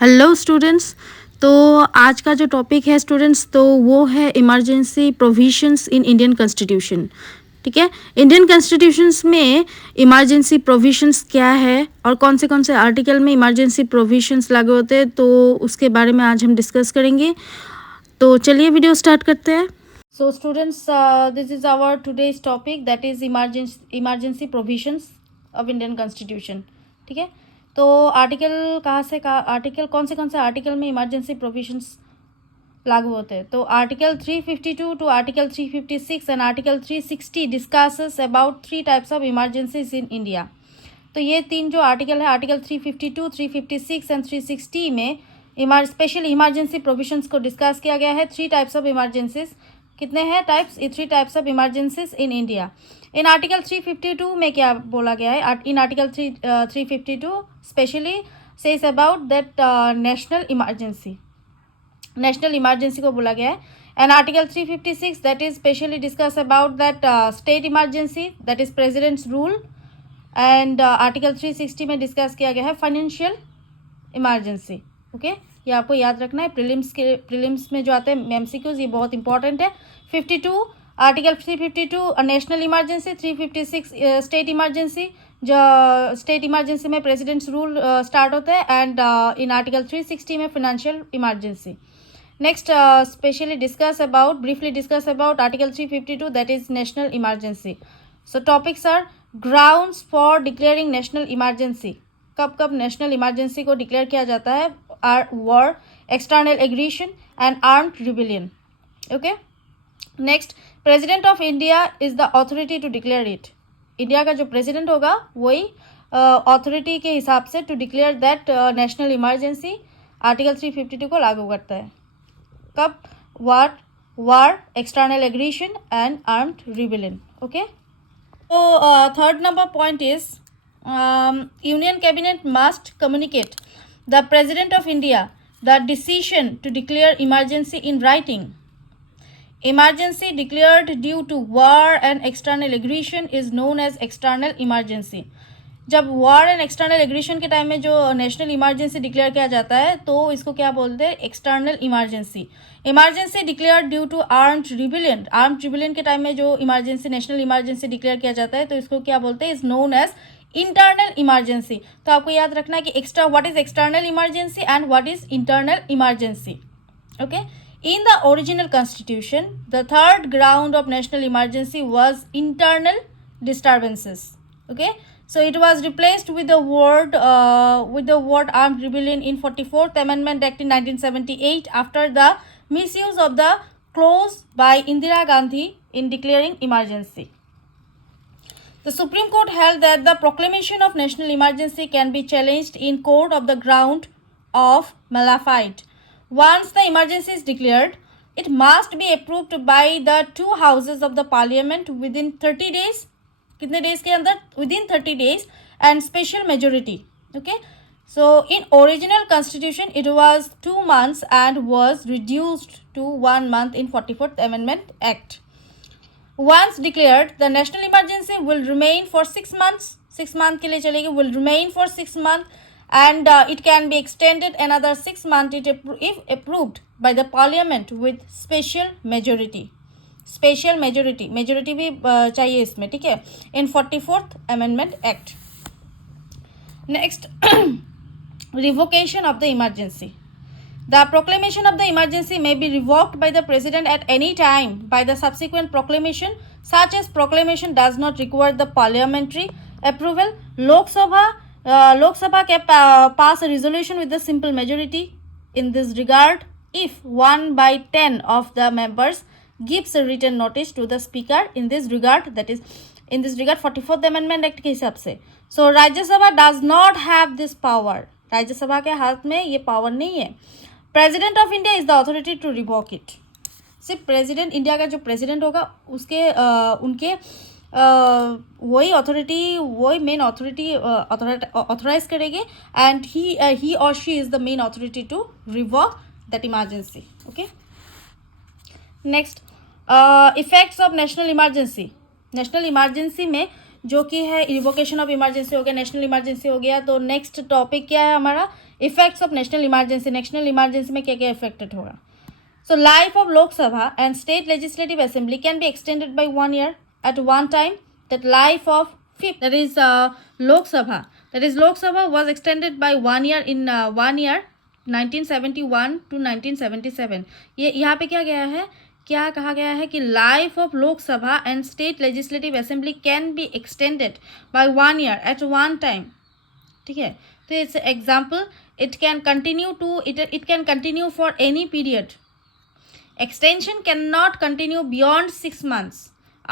Hello students. तो आज का जो टॉपिक है स्टूडेंट्स, तो वो है emergency provisions in Indian constitution. ठीक है, इंडियन कॉन्स्टिट्यूशंस में इमरजेंसी प्रोविजंस क्या है और कौन से आर्टिकल में इमरजेंसी प्रोविजंस लागू होते हैं, तो उसके बारे में आज हम डिस्कस करेंगे। तो चलिए वीडियो स्टार्ट करते हैं। So students, this is our today's topic, that is emergency provisions of Indian constitution. ठीक है, तो आर्टिकल कौन से आर्टिकल में इमरजेंसी प्रोविजंस लागू होते हैं। तो article 352 to article 356 and article 360 discusses about 3 types of emergencies in India. तो ये 3 जो आर्टिकल है, आर्टिकल 352, 356 एंड 360 में स्पेशल इमरजेंसी प्रोविजंस को डिस्कस किया गया है। 3 टाइप्स ऑफ इमरजेंसीज, कितने हैं types? 3 types of emergencies in India. In article 352 में क्या बोला गया है? In article 352 specially says about that national emergency को बोला गया है। And article 356 that is specially discuss about that state emergency, that is presidents rule. And article 360 में डिस्कस किया गया है फाइनेंशियल इमरजेंसी। ओके, ये आपको याद रखना है। प्रीलिम्स में जो आते हैं एमसीक्यूज, ये बहुत इंपॉर्टेंट है। 52 article 352 national emergency, 356 state emergency, जो स्टेट इमरजेंसी में प्रेसिडेंट्स रूल स्टार्ट होता है। एंड इन आर्टिकल 360 में financial emergency. Next specially briefly discuss about article 352, that is national emergency. So topics are grounds for declaring national emergency. कब national emergency को declare किया जाता है? Or war, external aggression and armed rebellion. Okay, next, president of India is the authority to declare it. India का जो president होगा वही authority के हिसाब से to declare that national emergency article 352 को लागू करता है। कब? War, external aggression and armed rebellion. Okay, तो third number point is Union Cabinet must communicate the President of India the decision to declare emergency in writing. Emergency declared due to war and external aggression is known as external emergency. जब war and external aggression के time में जो national emergency declare किया जाता है, तो इसको क्या बोलते हैं? External emergency. Emergency declare due to armed rebellion के टाइम में जो इमरजेंसी, नेशनल इमरजेंसी डिक्लेयर किया जाता है, तो इसको क्या बोलते हैं? Is known as internal emergency. तो आपको याद रखना है कि what is external emergency and what is internal emergency. Okay, in the original constitution the third ground of national emergency was internal disturbances. Okay, so it was replaced with the word armed rebellion in 44th Amendment Act in 1978 after the misuse of the clause by Indira Gandhi in declaring emergency. The Supreme Court held that the proclamation of national emergency can be challenged in court of the ground of malafide. Once the emergency is declared, it must be approved by the 2 houses of the parliament within 30 days. कितने days के अंदर? Within 30 days and special majority. Okay, so in original constitution it was 2 months and was reduced to 1 month in 44th Amendment Act. Once declared, the national emergency will remain for 6 months. 6 month के लिए चलेगी, will remain for 6 months. And it can be extended another 6 months if approved by the parliament with special majority. Majority भी चाहिए इसमें, ठीक है, in 44th Amendment Act. Next, revocation of the emergency. The proclamation of the emergency may be revoked by the president at any time by the subsequent proclamation. Such as proclamation does not require the parliamentary approval. Lok Sabha can pass a resolution with a simple majority in this regard if 1/10 of the members gives a written notice to the speaker in this regard, that is in this regard 44th Amendment Act के हिसाब से. So राज्य सभा does not have this power. राज्य सभा के हाथ में ये पावर नहीं है. President of India is the authority to revoke it. सिर्फ प्रेसिडेंट, इंडिया का जो प्रेसिडेंट होगा उसके उनके वही अथॉरिटी, वही मेन अथॉरिटी ऑथराइज करेंगे and he or she is the main authority to revoke that emergency. Okay, next, effects of national emergency. National emergency में जो कि है रिवोकेशन ऑफ इमरजेंसी हो गया, नेशनल इमरजेंसी हो गया। तो नेक्स्ट टॉपिक क्या है हमारा, effects of national emergency. National emergency में क्या क्या इफेक्टेड होगा। So life of Lok Sabha and State Legislative Assembly can be extended by 1 year at one time. That life of fifth, that is Lok Sabha was extended by 1 year in 1971 to 1977. ये यहाँ पे क्या गया है, क्या कहा गया है कि life of Lok Sabha and state legislative assembly can be extended by 1 year at one time. ठीक है, तो it's example, it can continue for any period. Extension cannot continue beyond 6 months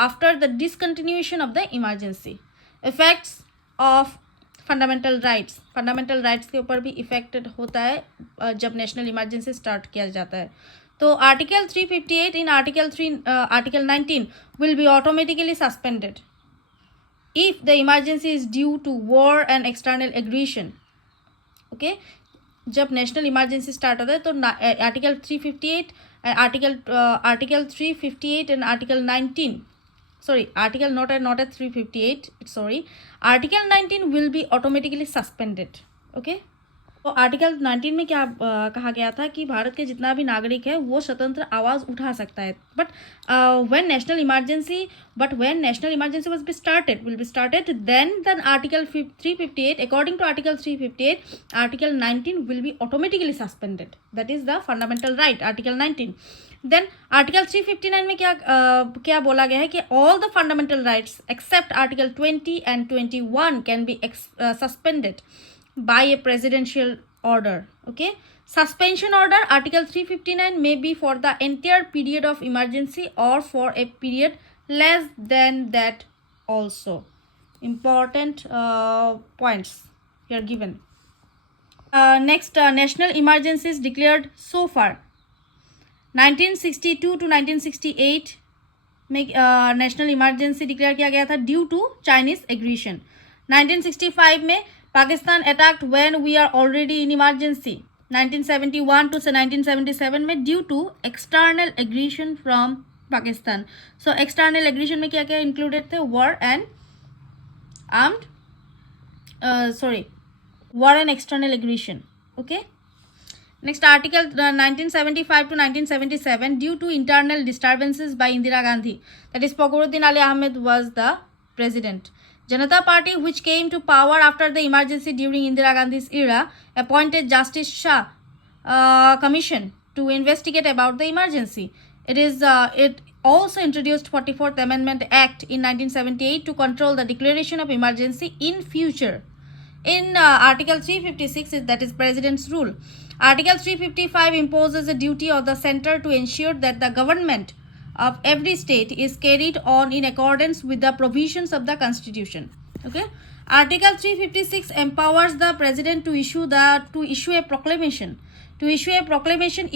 after the discontinuation of the emergency. Effects of fundamental rights के ऊपर भी affected होता है जब national emergency start किया जाता है। तो article 358 in article 19 will be automatically suspended if the emergency is due to war and external aggression. Okay, जब नेशनल इमरजेंसी स्टार्ट होता है तो article 358 article 358 and article 19, sorry, article not at 358, sorry, article 19 will be automatically suspended. Okay, तो article 19 में क्या कहा गया था कि भारत के जितना भी नागरिक है वो स्वतंत्र आवाज़ उठा सकता है। But when national emergency will be started, then article 358, according to article 358, article 19 will be automatically suspended. That is the fundamental right, article 19. Then article 359 में क्या बोला गया है कि all the fundamental rights except article 20 and 21 can be suspended by a presidential order. Okay, suspension order article 359 may be for the entire period of emergency or for a period less than that also. Important points here given. Next, national emergencies declared so far 1962 to 1968 में national emergency declare किया गया था due to Chinese aggression. 1965 में Pakistan attacked when we are already in emergency. 1971 to 1977 में due to external aggression from Pakistan. So external aggression में क्या क्या included थे, war and external aggression. Okay, next article 1975 to 1977 due to internal disturbances by Indira Gandhi, that is Fakhruddin Ali Ahmed was the president. Janata Party, which came to power after the emergency during Indira Gandhi's era, appointed Justice Shah commission to investigate about the emergency. It also introduced 44th Amendment Act in 1978 to control the declaration of emergency in future. In article 356, that is president's rule. Article 355 imposes a duty of the center to ensure that the government of every state is carried on in accordance with the provisions of the constitution. Okay, article 356 empowers the president to issue a proclamation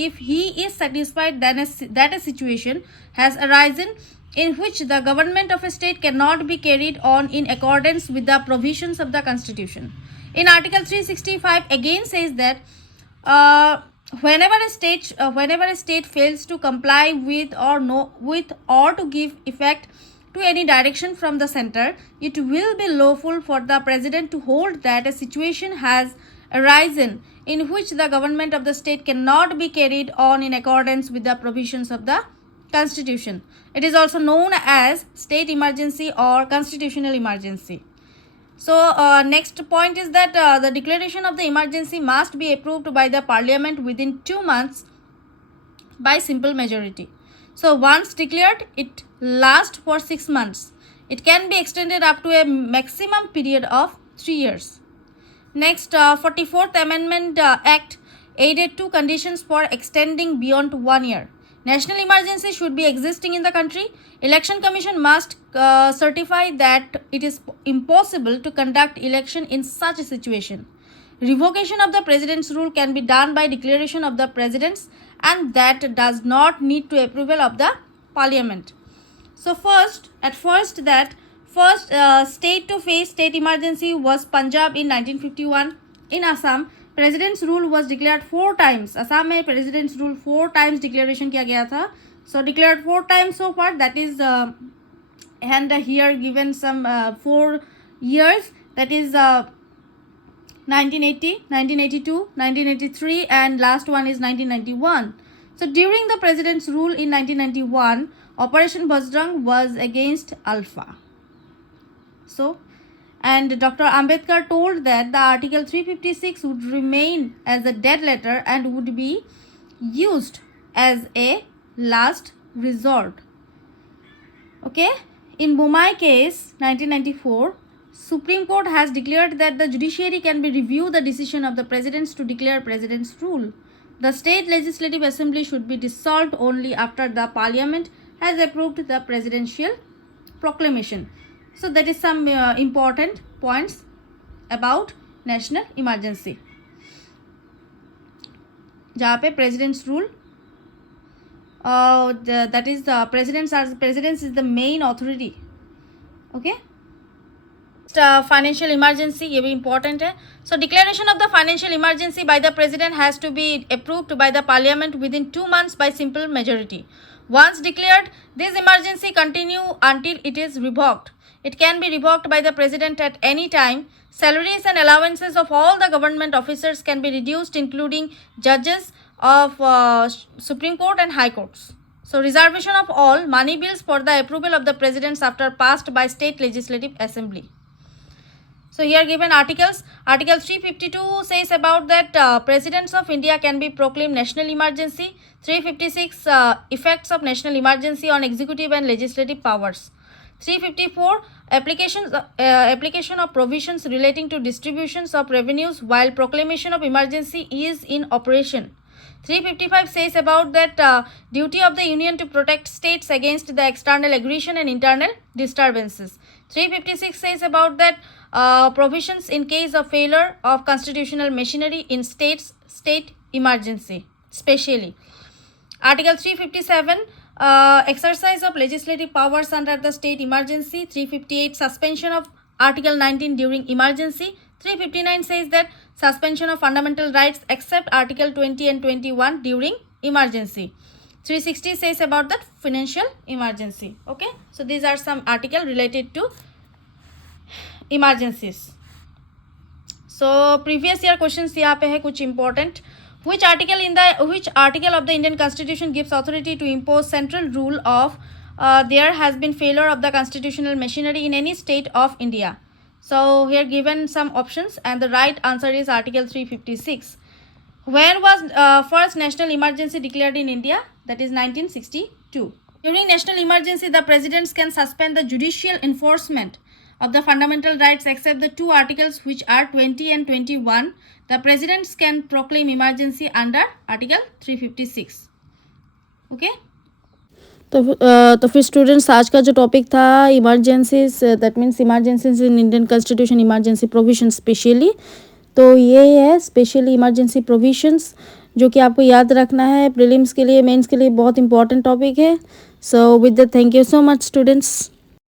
if he is satisfied that a situation has arisen in which the government of a state cannot be carried on in accordance with the provisions of the constitution. In article 365 again says that whenever a state fails to comply with or to give effect to any direction from the center, it will be lawful for the president to hold that a situation has arisen in which the government of the state cannot be carried on in accordance with the provisions of the constitution. It is also known as state emergency or constitutional emergency. So next point is that the declaration of the emergency must be approved by the parliament within 2 months by simple majority. So once declared, it lasts for 6 months. It can be extended up to a maximum period of 3 years. Next, 44th Amendment Act added 2 conditions for extending beyond 1 year. National emergency should be existing in the country. Election Commission must certify that it is impossible to conduct election in such a situation. Revocation of the president's rule can be done by declaration of the presidents, and that does not need to approval of the parliament. So first state to face state emergency was Punjab in 1951. In Assam, president's rule was declared 4 times. Assam में president's rule 4 times declaration किया गया था. So declared 4 times so far, that is and here given some 4 years, that is 1980, 1982, 1983, and last one is 1991. So during the president's rule in 1991, Operation Bajrang was against Alpha. So, and Dr. Ambedkar told that the Article 356 would remain as a dead letter and would be used as a last resort. Okay, in Bommai case 1994, Supreme Court has declared that the judiciary can be review the decision of the presidents to declare president's rule. The state legislative assembly should be dissolved only after the parliament has approved the presidential proclamation. So that is some important points about national emergency, जहाँ पे president's rule that is the presidents is the main authority. Okay, financial emergency, ये भी important है. So declaration of the financial emergency by the president has to be approved by the parliament within 2 months by simple majority. Once declared, this emergency continue until it is revoked. It can be revoked by the president at any time. Salaries and allowances of all the government officers can be reduced, including judges of Supreme Court and High Courts. So reservation of all money bills for the approval of the presidents after passed by state legislative assembly. So here given articles. Article 352 says about that presidents of India can be proclaimed national emergency. 356 effects of national emergency on executive and legislative powers. 354 application of provisions relating to distributions of revenues while proclamation of emergency is in operation. 355 says about that duty of the union to protect states against the external aggression and internal disturbances. 356 says about that provisions in case of failure of constitutional machinery in state emergency specially. Article 357 exercise of legislative powers under the state emergency. 358 suspension of Article 19 during emergency. 359 says that suspension of fundamental rights except Article 20 and 21 during emergency. 360 says about that financial emergency. Okay, so these are some articles related to emergencies. So previous year questions यहाँ पे है कुछ important. Which article of the Indian Constitution gives authority to impose central rule of there has been failure of the constitutional machinery in any state of India? So here given some options and the right answer is Article 356. When was first national emergency declared in India? That is 1962. During national emergency, the presidents can suspend the judicial enforcement of the fundamental rights except the 2 articles which are 20 and 21. The presidents can proclaim emergency under Article 356. Okay. तो फिर students आज का जो topic था emergencies, that means emergencies in Indian constitution, emergency provision specially. तो ये है specially emergency provisions जो कि आपको याद रखना है प्रीलिम्स के लिए, मेंस के लिए बहुत इंपॉर्टेंट टॉपिक है. So with that thank you so much students.